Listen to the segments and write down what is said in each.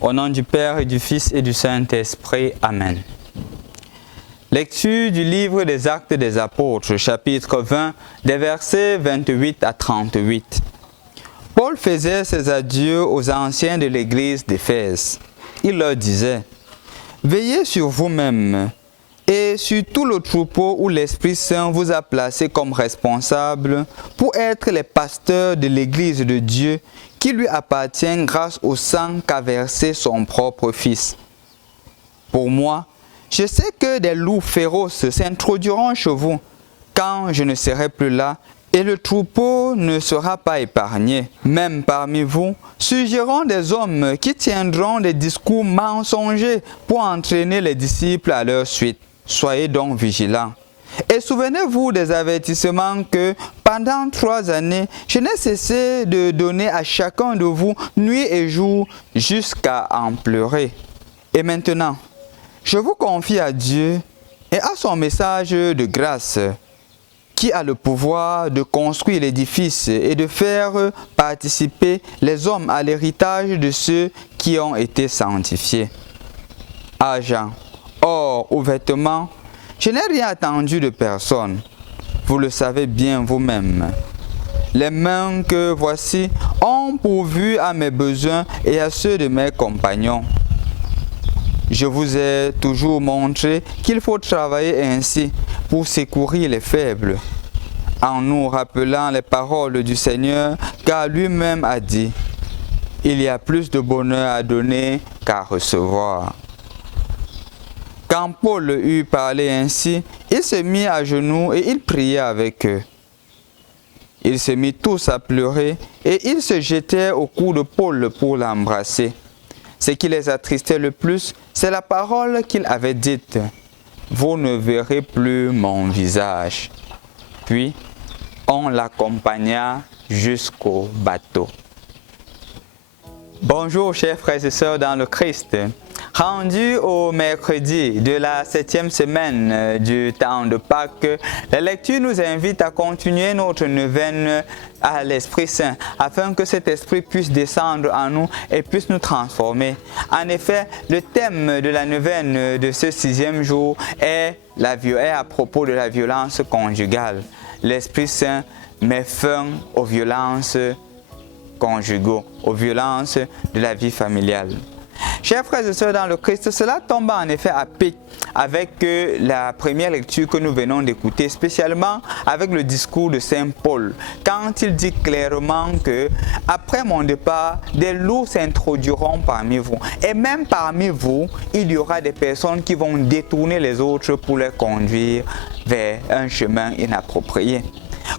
Au nom du Père et du Fils et du Saint-Esprit. Amen. Lecture du livre des Actes des Apôtres, chapitre 20, des versets 28 à 38. Paul faisait ses adieux aux anciens de l'église d'Éphèse. Il leur disait: « Veillez sur vous-mêmes et sur tout le troupeau où l'Esprit Saint vous a placé comme responsable pour être les pasteurs de l'église de Dieu qui lui appartient grâce au sang qu'a versé son propre Fils. Pour moi, je sais que des loups féroces s'introduiront chez vous quand je ne serai plus là, et le troupeau ne sera pas épargné. Même parmi vous, surgiront des hommes qui tiendront des discours mensongers pour entraîner les disciples à leur suite. Soyez donc vigilants. Et souvenez-vous des avertissements que, pendant 3 années, je n'ai cessé de donner à chacun de vous nuit et jour jusqu'à en pleurer. Et maintenant, je vous confie à Dieu et à son message de grâce, qui a le pouvoir de construire l'édifice et de faire participer les hommes à l'héritage de ceux qui ont été sanctifiés. Argent, or ou vêtements, je n'ai rien attendu de personne. Vous le savez bien vous-même. Les mains que voici ont pourvu à mes besoins et à ceux de mes compagnons. Je vous ai toujours montré qu'il faut travailler ainsi pour secourir les faibles, en nous rappelant les paroles du Seigneur, car lui-même a dit: « Il y a plus de bonheur à donner qu'à recevoir. » Quand Paul eut parlé ainsi, il se mit à genoux et il pria avec eux. Ils se mirent tous à pleurer et ils se jetaient au cou de Paul pour l'embrasser. Ce qui les attristait le plus, c'est la parole qu'il avait dite: « Vous ne verrez plus mon visage. » Puis, on l'accompagna jusqu'au bateau. Bonjour chers frères et sœurs dans le Christ. Rendu au mercredi de la 7e semaine du temps de Pâques, la lecture nous invite à continuer notre neuvaine à l'Esprit Saint, afin que cet Esprit puisse descendre en nous et puisse nous transformer. En effet, le thème de la neuvaine de ce 6e jour est à propos de la violence conjugale. L'Esprit Saint met fin aux violences conjugaux, aux violences de la vie familiale. Chers frères et sœurs dans le Christ, cela tombe en effet à pic avec la première lecture que nous venons d'écouter, spécialement avec le discours de Saint Paul, quand il dit clairement que après mon départ, des loups s'introduiront parmi vous. Et même parmi vous, il y aura des personnes qui vont détourner les autres pour les conduire vers un chemin inapproprié.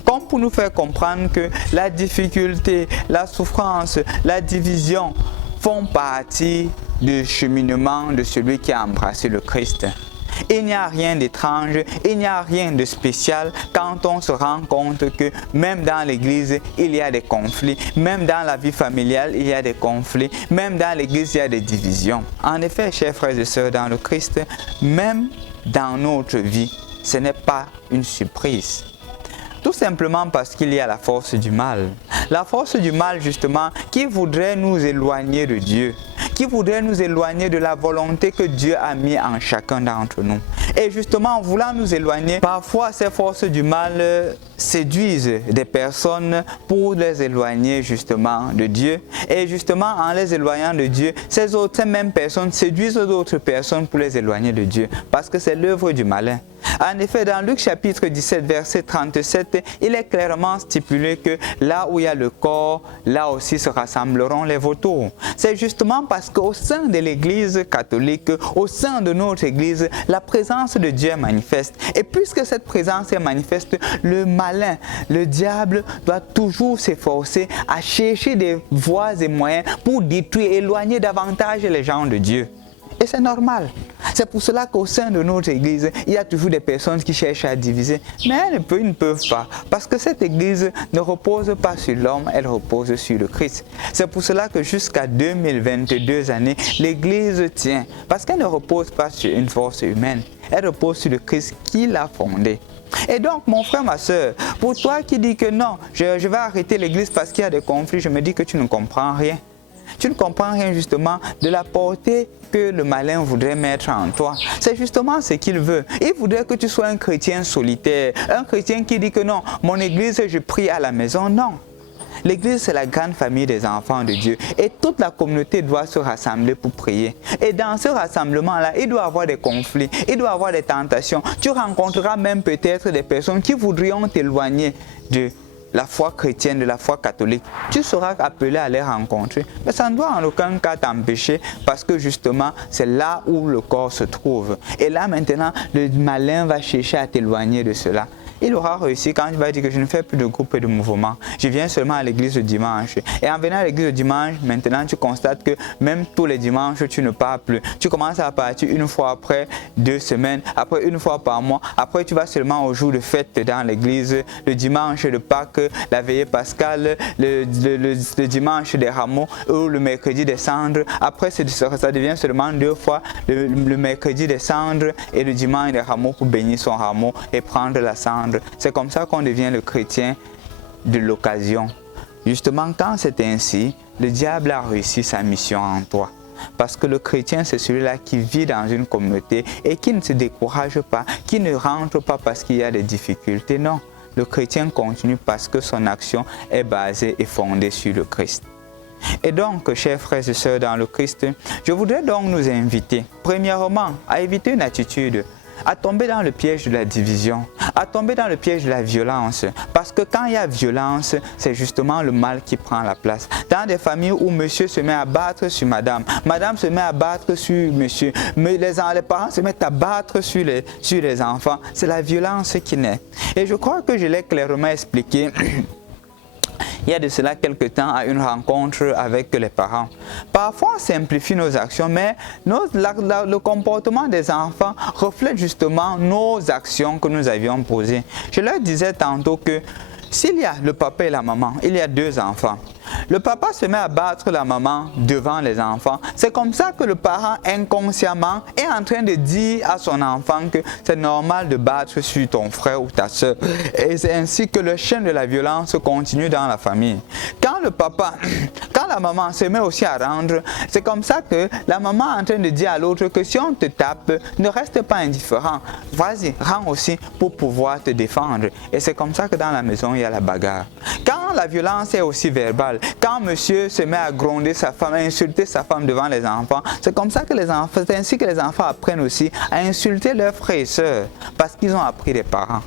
Comme pour nous faire comprendre que la difficulté, la souffrance, la division font partie du cheminement de celui qui a embrassé le Christ. Il n'y a rien d'étrange, il n'y a rien de spécial quand on se rend compte que même dans l'église, il y a des conflits, même dans la vie familiale, il y a des conflits, même dans l'église, il y a des divisions. En effet, chers frères et sœurs dans le Christ, même dans notre vie, ce n'est pas une surprise. Tout simplement parce qu'il y a la force du mal. La force du mal, justement, qui voudrait nous éloigner de Dieu, qui voudrait nous éloigner de la volonté que Dieu a mis en chacun d'entre nous. Et justement, en voulant nous éloigner, parfois ces forces du mal séduisent des personnes pour les éloigner justement de Dieu. Et justement, en les éloignant de Dieu, ces mêmes personnes séduisent d'autres personnes pour les éloigner de Dieu, parce que c'est l'œuvre du malin. En effet, dans Luc chapitre 17, verset 37, il est clairement stipulé que là où il y a le corps, là aussi se rassembleront les vautours. C'est justement parce qu'au sein de l'Église catholique, au sein de notre Église, la présence de Dieu est manifeste. Et puisque cette présence est manifeste, le malin, le diable doit toujours s'efforcer à chercher des voies et moyens pour détruire, éloigner davantage les gens de Dieu. Et c'est normal. C'est pour cela qu'au sein de notre église, il y a toujours des personnes qui cherchent à diviser. Mais ils ne peuvent pas. Parce que cette église ne repose pas sur l'homme, elle repose sur le Christ. C'est pour cela que jusqu'à 2022 années, l'église tient. Parce qu'elle ne repose pas sur une force humaine. Elle repose sur le Christ qui l'a fondée. Et donc, mon frère, ma soeur, pour toi qui dis que non, je vais arrêter l'église parce qu'il y a des conflits, je me dis que tu ne comprends rien. Tu ne comprends rien justement de la portée que le malin voudrait mettre en toi. C'est justement ce qu'il veut. Il voudrait que tu sois un chrétien solitaire, un chrétien qui dit que non, mon église, je prie à la maison. Non. L'église, c'est la grande famille des enfants de Dieu et toute la communauté doit se rassembler pour prier. Et dans ce rassemblement-là, il doit y avoir des conflits, il doit y avoir des tentations. Tu rencontreras même peut-être des personnes qui voudront t'éloigner de la foi chrétienne, de la foi catholique. Tu seras appelé à les rencontrer. Mais ça ne doit en aucun cas t'empêcher parce que justement, c'est là où le corps se trouve. Et là maintenant, le malin va chercher à t'éloigner de cela. Il aura réussi quand il va dire que je ne fais plus de groupe et de mouvement. Je viens seulement à l'église le dimanche. Et en venant à l'église le dimanche, maintenant tu constates que même tous les dimanches, tu ne pars plus. Tu commences à partir une fois après 2 semaines, après une fois par mois. Après, tu vas seulement au jour de fête dans l'église, le dimanche de Pâques, la veillée pascale, le dimanche des rameaux ou le mercredi des cendres. Après, ça devient seulement 2 fois, le mercredi des cendres et le dimanche des rameaux pour bénir son rameau et prendre la cendre. C'est comme ça qu'on devient le chrétien de l'occasion. Justement, quand c'est ainsi, le diable a réussi sa mission en toi. Parce que le chrétien, c'est celui-là qui vit dans une communauté et qui ne se décourage pas, qui ne rentre pas parce qu'il y a des difficultés. Non, le chrétien continue parce que son action est basée et fondée sur le Christ. Et donc, chers frères et sœurs dans le Christ, je voudrais donc nous inviter, premièrement, à éviter une attitude, à tomber dans le piège de la division, à tomber dans le piège de la violence. Parce que quand il y a violence, c'est justement le mal qui prend la place. Dans des familles où monsieur se met à battre sur madame, madame se met à battre sur monsieur, mais les parents se mettent à battre sur les enfants, c'est la violence qui naît. Et je crois que je l'ai clairement expliqué il y a de cela quelque temps à une rencontre avec les parents. Parfois, on simplifie nos actions, mais le comportement des enfants reflète justement nos actions que nous avions posées. Je leur disais tantôt que s'il y a le papa et la maman, il y a 2 enfants. Le papa se met à battre la maman devant les enfants. C'est comme ça que le parent inconsciemment est en train de dire à son enfant que c'est normal de battre sur ton frère ou ta soeur. Et c'est ainsi que le chaîne de la violence continue dans la famille. Quand la maman se met aussi à rendre, c'est comme ça que la maman est en train de dire à l'autre que si on te tape, ne reste pas indifférent. Vas-y, rends aussi pour pouvoir te défendre. Et c'est comme ça que dans la maison, il y a la bagarre. Quand la violence est aussi verbale, quand monsieur se met à gronder sa femme, à insulter sa femme devant les enfants, c'est comme ça que c'est ainsi que les enfants apprennent aussi à insulter leurs frères et sœurs, parce qu'ils ont appris des parents.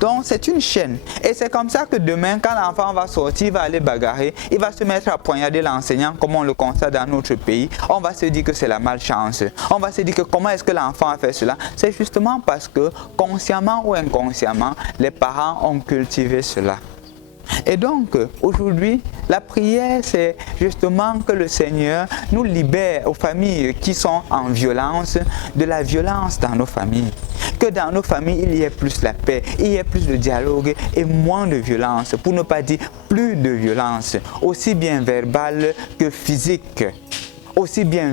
Donc c'est une chaîne. Et c'est comme ça que demain, quand l'enfant va sortir, il va aller bagarrer, il va se mettre à poignarder l'enseignant, comme on le constate dans notre pays. On va se dire que c'est la malchance. On va se dire que comment est-ce que l'enfant a fait cela? C'est justement parce que, consciemment ou inconsciemment, les parents ont cultivé cela. Et donc, aujourd'hui, la prière, c'est justement que le Seigneur nous libère aux familles qui sont en violence, de la violence dans nos familles. Que dans nos familles, il y ait plus la paix, il y ait plus de dialogue et moins de violence, pour ne pas dire plus de violence, aussi bien verbale que physique. Aussi bien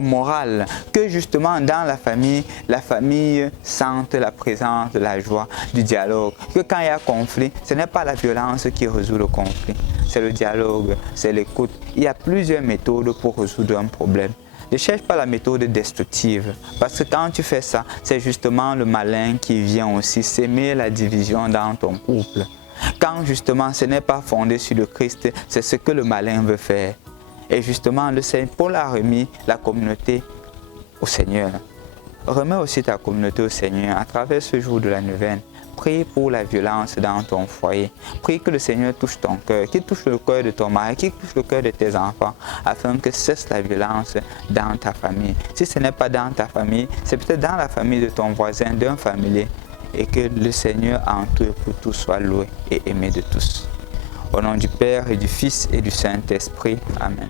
morale, que justement dans la famille sente la présence de la joie, du dialogue. Que quand il y a conflit, ce n'est pas la violence qui résout le conflit, c'est le dialogue, c'est l'écoute. Il y a plusieurs méthodes pour résoudre un problème. Ne cherche pas la méthode destructive, parce que quand tu fais ça, c'est justement le malin qui vient aussi s'aimer la division dans ton couple. Quand justement ce n'est pas fondé sur le Christ, c'est ce que le malin veut faire. Et justement, le Seigneur, Paul a remis la communauté au Seigneur. Remets aussi ta communauté au Seigneur à travers ce jour de la neuvaine. Prie pour la violence dans ton foyer. Prie que le Seigneur touche ton cœur, qu'il touche le cœur de ton mari, qu'il touche le cœur de tes enfants, afin que cesse la violence dans ta famille. Si ce n'est pas dans ta famille, c'est peut-être dans la famille de ton voisin, d'un familier, et que le Seigneur en tout et pour tous soit loué et aimé de tous. Au nom du Père et du Fils et du Saint-Esprit. Amen.